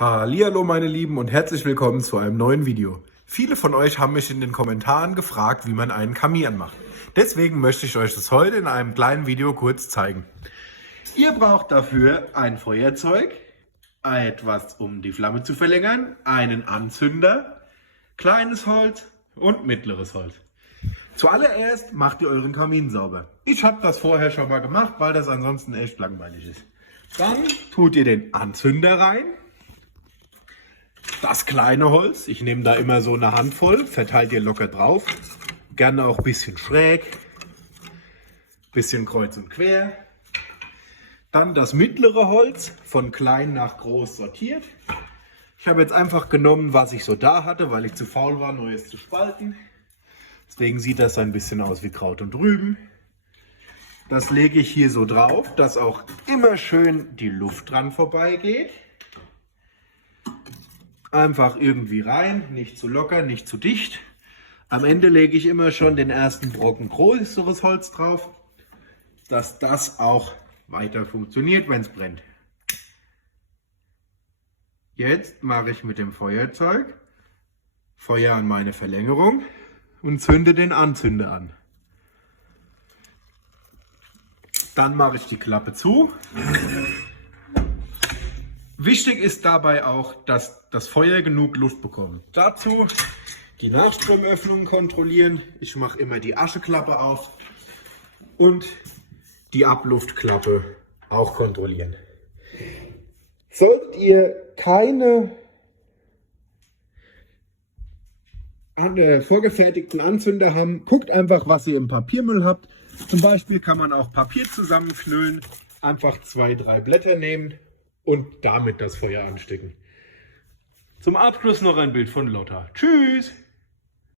Hallihallo meine Lieben und herzlich willkommen zu einem neuen Video. Viele von euch haben mich in den Kommentaren gefragt, wie man einen Kamin anmacht. Deswegen möchte ich euch das heute in einem kleinen Video kurz zeigen. Ihr braucht dafür ein Feuerzeug, etwas um die Flamme zu verlängern, einen Anzünder, kleines Holz und mittleres Holz. Zuallererst macht ihr euren Kamin sauber. Ich habe das vorher schon mal gemacht, weil das ansonsten echt langweilig ist. Dann tut ihr den Anzünder rein. Das kleine Holz, ich nehme da immer so eine Handvoll, verteilt ihr locker drauf. Gerne auch ein bisschen schräg, bisschen kreuz und quer. Dann das mittlere Holz, von klein nach groß sortiert. Ich habe jetzt einfach genommen, was ich so da hatte, weil ich zu faul war, Neues zu spalten. Deswegen sieht das ein bisschen aus wie Kraut und Rüben. Das lege ich hier so drauf, dass auch immer schön die Luft dran vorbeigeht. Einfach irgendwie rein, nicht zu locker, nicht zu dicht. Am Ende lege ich immer schon den ersten Brocken größeres Holz drauf, dass das auch weiter funktioniert, wenn es brennt. Jetzt mache ich mit dem Feuerzeug Feuer an meine Verlängerung und zünde den Anzünder an. Dann mache ich die Klappe zu. Wichtig ist dabei auch, dass das Feuer genug Luft bekommt. Dazu die Nachströmöffnungen kontrollieren. Ich mache immer die Ascheklappe auf und die Abluftklappe auch kontrollieren. Solltet ihr keine vorgefertigten Anzünder haben, guckt einfach, was ihr im Papiermüll habt. Zum Beispiel kann man auch Papier zusammenknüllen, einfach 2-3 Blätter nehmen und damit das Feuer anstecken. Zum Abschluss noch ein Bild von Lotta. Tschüss!